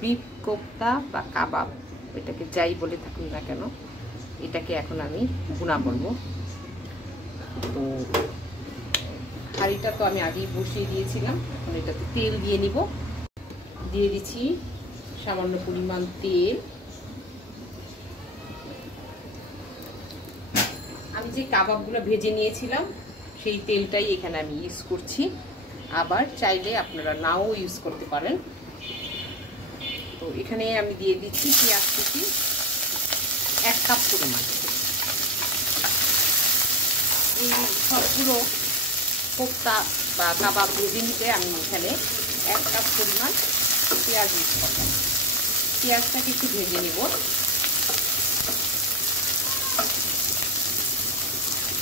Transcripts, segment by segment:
Beef kofta বা কাবাব, এটাকে যাই বলে থাকুন না কেন, এটাকে এখন আমি ভুনা করব। তো হাঁড়িটা তো আমি আগেই বসিয়ে দিয়েছিলাম, এখন এটাতে তেল দিয়ে নিব। দিয়ে দিচ্ছি সামান্য পরিমাণ তেল। আমি যে কাবাবগুলো ভেজে নিয়েছিলাম সেই তেলটাই এখানে আমি ইউজ করছি, আবার চাইলে আপনারা নাও ইউজ করতে পারেন। তো এখানে আমি দিয়ে দিচ্ছি পেঁয়াজ কুচি 1 কাপ পরিমাণ। এই সবগুলো কোপ্তা বা কাবাব ভেজে নিতে আমি এখানে 1 কাপ পরিমাণ পেঁয়াজ ইউজ করব। পেঁয়াজটাকে একটু ভেজে নিব,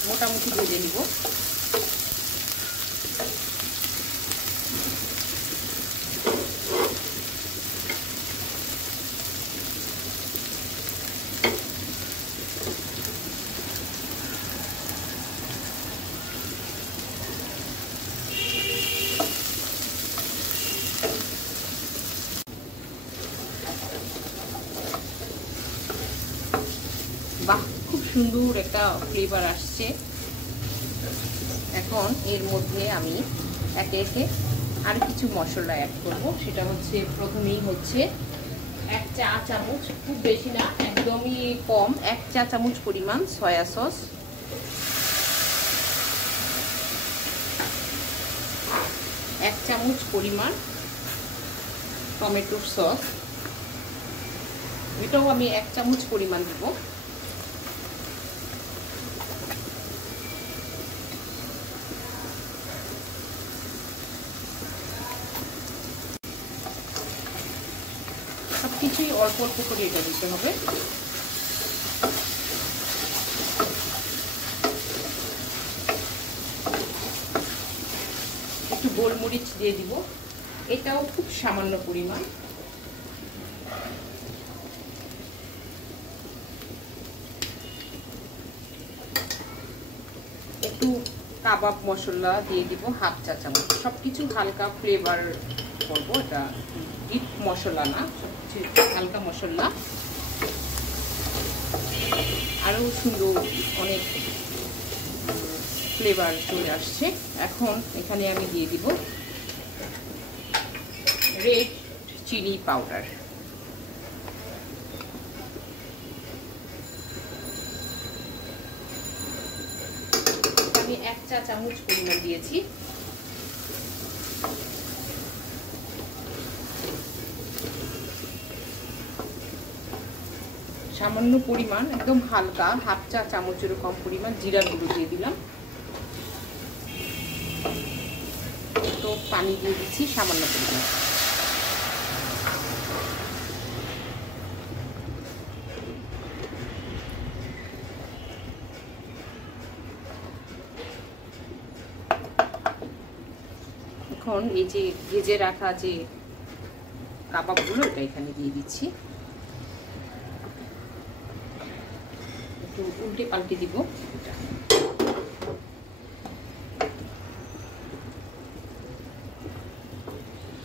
মোটামুটি ভেজে নিব। বাহ, খুব সুন্দর একটা ফ্লেভার আসছে। এখন এর মধ্যে আমি একে একে আর কিছু মশলা অ্যাড করব। সেটা হচ্ছে প্রথমেই হচ্ছে 1 চা চামচ, খুব বেশি না, একদমই কম, 1 চা চামচ পরিমাণ সয়া সস, 1 চামচ পরিমাণ টমেটোর সস, এটাও আমি 1 চামচ পরিমাণ দেব। সবকিছুই অল্প অল্প করে এটা দিতে হবে। একটু গোলমরিচ দিয়ে দিব, এটাও খুব সামান্য পরিমাণ। একটু কাবাব মশলা দিয়ে দিব 1/2 চা চামচ। সবকিছু হালকা ফ্লেভার করবো, এটা ডিপ মশলা না, সবকিছু হালকা মশলা, আরও সুন্দর অনেক ফ্লেভার চলে আসছে। এখন এখানে আমি দিয়ে দিব রেড চিলি পাউডার। আমি 1 চা চামচ পরিমাণ দিয়েছি। সামান্য পরিমাণ, একদম হালকা 1/2 চা চামচেরও কম পরিমাণ জিরা গুঁড়ো দিয়ে দিলাম। তো পানি দিয়ে দিচ্ছি সামান্য পরিমাণ। এখন এই যে ভেজে রাখা যে কাবাবগুলো, এটা এখানে দিয়ে দিচ্ছি। একটু উল্টে পাল্টে দিব।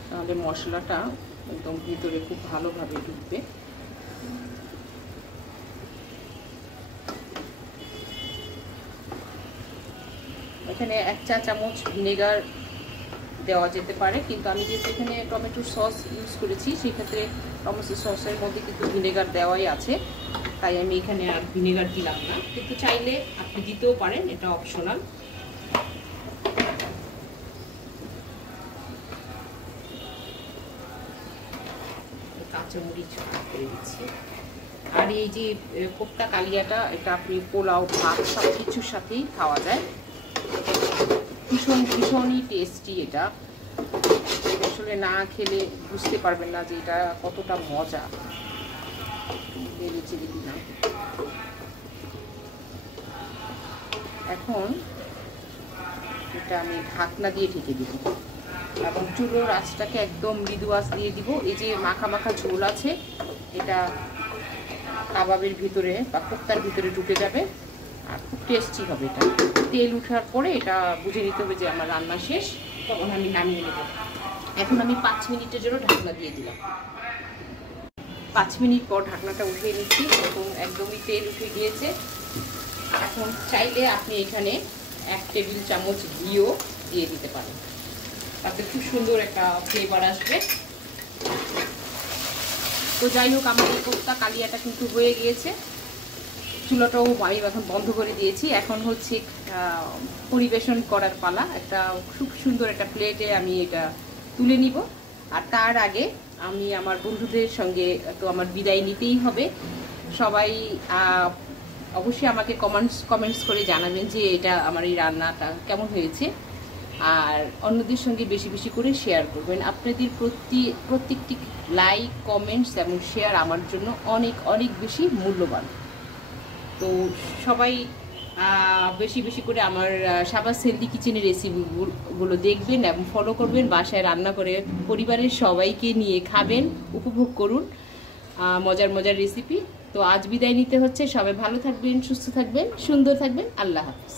তাহলে মশলাটা একদম ভিতরে খুব ভালোভাবে ঢুকবে। এখানে 1 চা চামচ ভিনেগার দেওয়া যেতে পারে, কিন্তু আমি যেহেতু এখানে টমেটোর সস ইউজ করেছি, সেক্ষেত্রে টমেটো সসের মধ্যে কিন্তু ভিনেগার দেওয়াই আছে, তাই আমি এখানে আর ভিনেগার দিলাম না। কিন্তু চাইলে আপনি দিতেও পারেন, এটা অপশনাল। কাঁচামরিচ করে দিচ্ছি। আর এই যে কোপ্তা কালিয়াটা, এটা আপনি পোলাও, ভাত সব কিছুর সাথেই খাওয়া যায়। ভীষণই টেস্টি। এটা আসলে না খেলে বুঝতে পারবেন না যে এটা কতটা মজা। নেড়ে দিলাম। এখন এটা আমি ঢাকনা দিয়ে ঢেকে দিব এবং চুলোর আঁচটাকে একদম মৃদু আঁচ দিয়ে দিব। এই যে মাখা মাখা ঝোল আছে, এটা কাবাবের ভিতরে বা কোপ্তার ভিতরে ঢুকে যাবে আর খুব টেস্টি হবে। এটা তেল উঠার পরে এটা বুঝে নিতে হবে যে আমার রান্না শেষ, তখন আমি নামিয়ে নেব। এখন আমি 5 মিনিটের জন্য ঢাকনা দিয়ে দিলাম। 5 মিনিট পর ঢাকনাটা উঠিয়ে নিচ্ছি এবং একদমই তেল উঠে গিয়েছে। এখন চাইলে আপনি এখানে 1 টেবিল চামচ ঘিও দিয়ে দিতে পারেন, তাতে খুব সুন্দর একটা ফ্লেভার আসবে। তো যাই হোক, আমার এই কোপ্তা কালিয়াটা কিন্তু হয়ে গিয়েছে। চুলাটাও আমি এখন বন্ধ করে দিয়েছি। এখন হচ্ছে পরিবেশন করার পালা। একটা খুব সুন্দর একটা প্লেটে আমি এটা তুলে নিব। আর তার আগে আমি আমার বন্ধুদের সঙ্গে তো আমার বিদায় নিতেই হবে। সবাই অবশ্যই আমাকে কমেন্টস করে জানাবেন যে এটা আমার এই রান্নাটা কেমন হয়েছে, আর অন্যদের সঙ্গে বেশি বেশি করে শেয়ার করবেন। আপনাদের প্রত্যেকটি লাইক, কমেন্টস এবং শেয়ার আমার জন্য অনেক অনেক বেশি মূল্যবান। তো সবাই বেশি বেশি করে আমার শাবাশ হেলদি কিচেনের রেসিপিগুলো দেখবেন এবং ফলো করবেন। বাসায় রান্না করে পরিবারের সবাইকে নিয়ে খাবেন, উপভোগ করুন মজার মজার রেসিপি। তো আজ বিদায় নিতে হচ্ছে। সবাই ভালো থাকবেন, সুস্থ থাকবেন, সুন্দর থাকবেন। আল্লাহ হাফেজ।